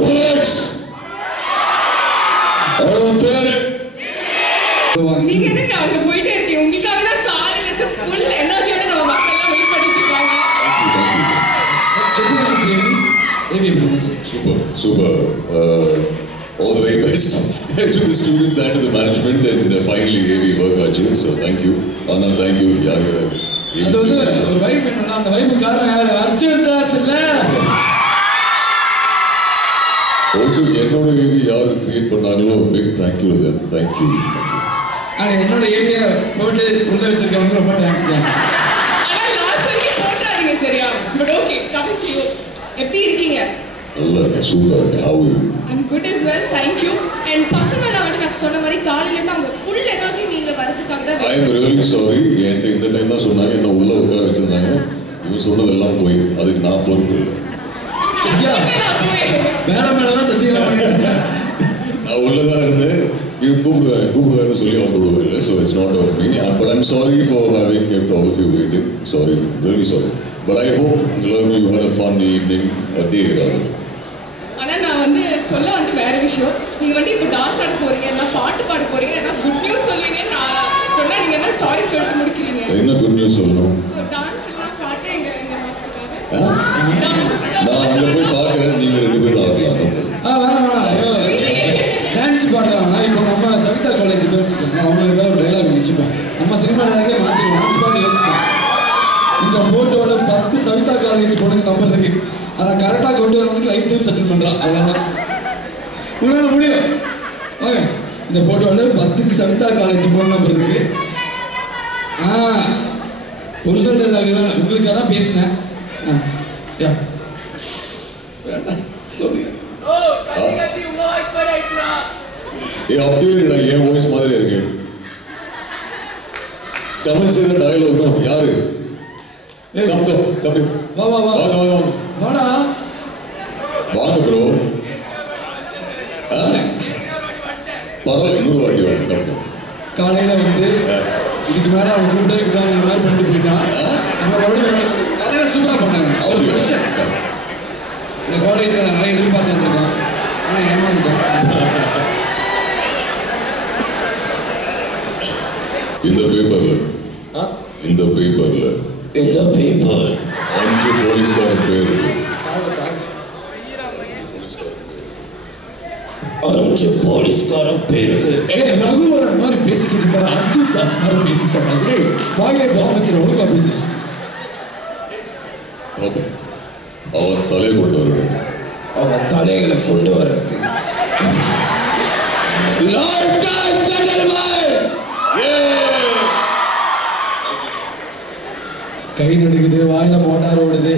Rolex அவன் பேரு நீங்க என்னங்க அவங்க போயிட்டே இருக்கீங்க உங்களுக்காக தான் காலையில இருந்து ஃபுல் எனர்ஜியோட நம்ம மக்கள் எல்லாம் வெயிட் பண்ணிட்டு இருக்காங்க எப்படி இருந்துச்சு ஏவி எப்படி இருந்துச்சு super all the way best to the students and to the management and finally AV work ஆச்சு so thank you Anna thank you யார் அது வந்து ஒரு வைப் வேணும்னா அந்த வைப்பு காரணம் யாரு அர்ஜுன் தாஸ் இல்ல also என்னோட AV யார் கிரியேட் பண்ணாங்களோ big thank you to them thank you அட என்னோட ஏவிய போட்டு உள்ள வச்சிருக்கவங்க ரொம்ப தேங்க்ஸ் தான் ஆனா லாஸ்ட் வரைக்கும் போடாதீங்க சரியா but okay coming to you எப்படி இருக்கீங்க நல்லா இருக்கேன் சூப்பரா இருக்கேன் how are you I'm good as well thank you and பசங்க எல்லாம் வந்து நான் சொன்ன மாதிரி காலையில இருந்து அவங்க full energy நீங்க வரதுக்காக தான் I am really sorry and இந்த டைம் தான் சொன்னாங்க என்ன உள்ள உட்கார வச்சிருந்தாங்க இவன் சொன்னதெல்லாம் போய் அதுக்கு நான் பொறுப்பு இல்லை வேற மேலாம் சத்தியமா பண்ணிட்டேன் நான் உள்ளதான் இருந்தேன் இவன் கூப்பிடுவேன்னு சொல்லி அவங்க விடுவில்லை so it's not about me but I'm sorry for having kept all of you waiting sorry really sorry but I hope you had a fun evening a day rather ஆனா நான் வந்து சொல்ல வந்து வேற விஷயம் நீங்க வந்து இப்போ டான்ஸ் ஆட போறீங்க இல்ல பாட்டு பாட போறீங்க என்ன குட் நியூஸ் சொல்லுவீங்க நான் சொன்னா நீங்க என்ன சாரி சொல்லிட்டு முடிக்கிறீங்க என்ன குட் நியூஸ் சொல்லணும் டான்ஸ் எல்லாம் பாட்டு எங்க மக்களுக்காக நான் அங்க போய் பார்க்கறேன் நீங்க ரெண்டு பேரும் ஆடலாம் வேணாம் டான்ஸ் பாடலாம் இப்போ நம்ம சவிதா காலேஜ் கேர்ள்ஸ் அவங்களுக்கு ஏதாவது ஒரு டைலாக் வச்சுப்போம் நம்ம சினிமா டைலாகே மாற்றிடுவோம் டான்ஸ் பாடி யோசிச்சோம் இந்த ஃபோட்டோவில் 10 சவிதா காலேஜ் பொண்ணுங்க நம்பர் இருக்கு அதை கரெக்டாக கொண்டு வரவங்களுக்கு லைஃப் டைம் செட்டில் பண்ணுறான் அவ்வளோதான் உங்களால் முடியும் ஓகே இந்த ஃபோட்டோவில் 10 சவிதா காலேஜ் ஃபோன் நம்பர் இருக்கு ஒரிஜினல் டைலாக் தான் உங்களுக்காக தான் பேசினேன் யா வேண்டாம் சொல்லுங்க அப்படியே என் வாய்ஸ் மாதிரி இருக்கு தமிழ் செய்த டயலாக் யாரு வா வா வா வாடா வாங்க ப்ரோ பரவாயில்ல இன்னொரு வாட்டி வாங்க காலையில வந்து இதுக்கு மேல அவன் கூப்பிட்டே கூப்பிட்டாங்க இந்த மாதிரி பண்ணிட்டு போயிட்டான் அவங்க மறுபடியும் காலையில சூப்பரா பண்ணாங்க அவர் வருஷம் இந்த காலேஜ்ல நிறைய எதிர்பார்த்து வந்திருக்கான் ஆனால் ஏமாந்துட்டான் இந்த பேப்பர்ல 5 போலீஸ்கார பேர் இருக்கு 5 போலீஸ்கார பேருக்கு ரகுவரன் மாதிரி பேசிக்கிட்டு இருப்பாரு அர்ஜுன் தாஸ் மாதிரி பேசி சொன்னாங்க வாயிலே பாம்பு வச்சு ஒழுங்கா பேசி அவன் தலையை கொண்டு வரணும் அவன் தலைகளை கொண்டு வரதுக்கு கை நடுக்குது வாயில மோட்டார் ஓடுது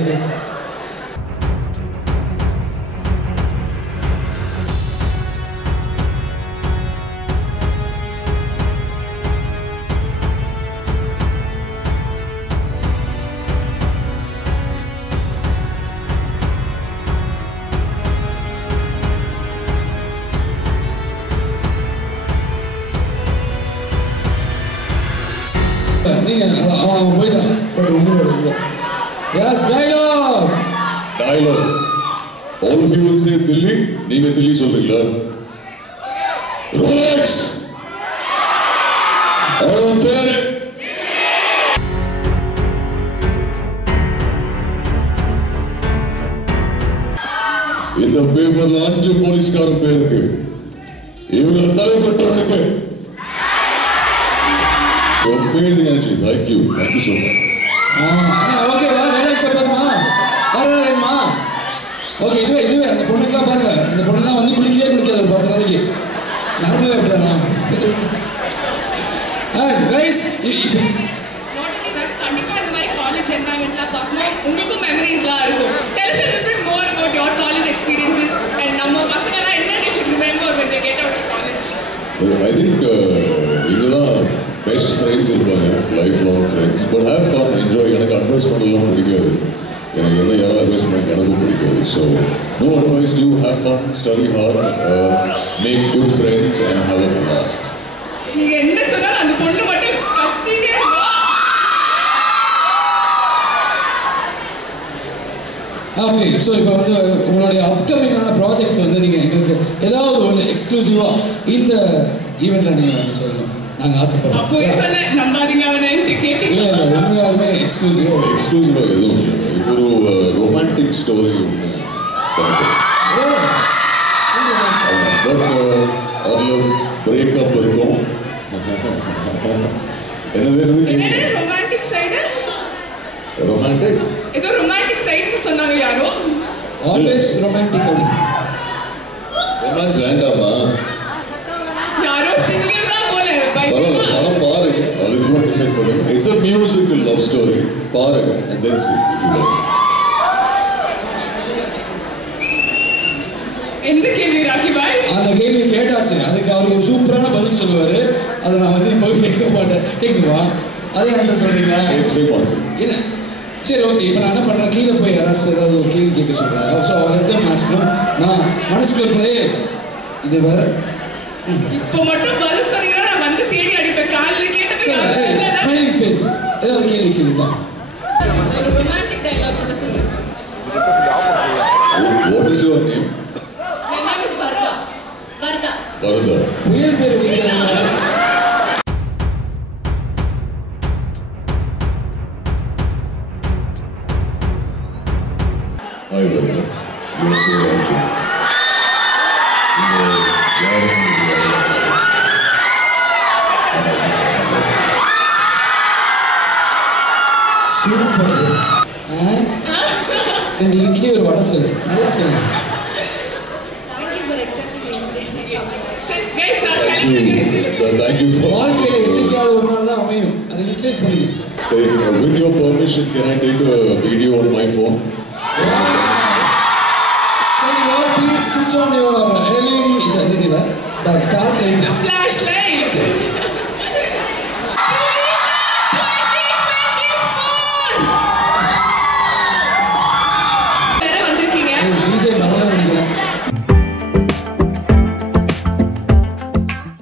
நீங்க அவன் போயிட்டான் பட் உங்களோட yes dialogue all of you will say Dilli நீங்க தில்லி சொல்றீங்களா ரோலக்ஸ் அவன் பேரு இந்த பேப்பர்ல 5 போலீஸ்காரன் பேர் இருக்கு இவங்க தலைப்பட்டவனுக்கு amazing actually thank you so much okay வா டைலாக் சொல்லுமா வரேம்மா ஓகே இதுவே அந்த பொண்ணுக்குலாம் பாருங்க அந்த பொண்ணுலாம் வந்து குளிக்கவே குளிக்காது ஒரு 10 நாளைக்கு நார்மலாக எப்படிதானா கைஸ் not only that கண்டிப்பா இந்த மாதிரி காலேஜ் என்வாயரன்மெண்ட்லாம் பார்க்கணும் உங்களுக்கும் மெமரிஸ்லாம் இருக்கும் tell us a little bit more about your college experiences and நம்ம பசங்கலாம் என்ன they should remember when they get out of college I think இதுதான் best friends இருப்பாங்க lifelong friends but have fun enjoy எனக்கு advice பண்ணலாம் பிடிக்காது எனக்கு என்ன யாராவது அட்வைஸ் பண்ண எனக்கும் பிடிக்காது so no advice to have fun study hard make good friends and have a blast நீங்க என்ன சொன்னாலும் அந்த பொண்ணு மட்டும் கத்திட்டே இருக்கா ஓகே ஸோ இப்போ வந்து உங்களுடைய அப்கமிங்கான ப்ராஜெக்ட்ஸ் வந்து எக்ஸ்க்ளூசிவா இந்த ஈவெண்ட்ல நீங்க வந்து சொல்லணும். நாங்க ஆசைப்படுறோம். அப்போவே சொன்னேன் நம்பாதீங்க அவனேன்ட்டு கேட்டீங்க. இல்ல உண்மையாலுமே எக்ஸ்க்ளூசிவா எதுவும் ஒரு ரொமான்டிக் ஸ்டோரி பட் அதில் பிரேக்கப் இருக்கும். என்னது ரொமான்டிக் சைடு? ரொமான்டிக் ஏதோ ரொமான்டிக் சைடுன்னு சொன்னாங்க யாரோ. ஆல்வேஸ் ரொமான்டிக் அப்படி. ரொமான்ஸ் வேண்டாமா? யாரோ சிங்கிள் தான் போல. படம் பாருங்க, அதுக்கு டிசைட் பண்ணுங்க. It's a musical love story. பாருங்க and then see if you like. எந்த கேள்வி ராக்கி பாய்? அந்த கேள்வி கேட்டாச்சு, அதுக்கு அவர் ஒரு சூப்பரான பதில் சொல்லுவாரு. அதை நான் வந்து இப்போ கேட்க மாட்டேன். கேட்கணுமா? அதே ஆன்சர் சொல்றீங்களா? Same answer. என்ன சரி ஓகே. இப்போ நான் என்ன பண்ணுறேன், கீழே போய் யாராச்சும் ஏதாவது ஒரு கேள்வி கேட்க சொல்கிறேன். ஸோ அவர்கிட்ட மாஸ்கணும் நான் மனசுக்குள்ளே இது வேற. இப்போ மட்டும் பதில் சொன்னீங்கன்னா நான் வந்து தேடி அடிப்பேன். காலில் கேட்டு ஸ்மைலிங் ஃபேஸ் ஏதாவது கேள்வி கேள்விதான். ஒரு ரொமான்டிக் டயலாக் கூட சொல்லுங்க. What is your name? My name is Varda. Varda. புயல் பேர் வச்சுருக்காங்க. Hi Varda. You are here also. Super. ரெண்டு இட்லி ஒரு வடை சொல்லு. நல்லா சொல்லு. Thank you for accepting the invitation and coming. Guys, நான் Thank you for வாழ்க்கையில என்னைக்காவது ஒரு நாள் தான் அமையும். அதை யூட்டிலைஸ் பண்ணிக்க. So, with your permission, can I take a video on my phone? Can you all please switch on your LED? Sorry, task light. Flashlight. DJ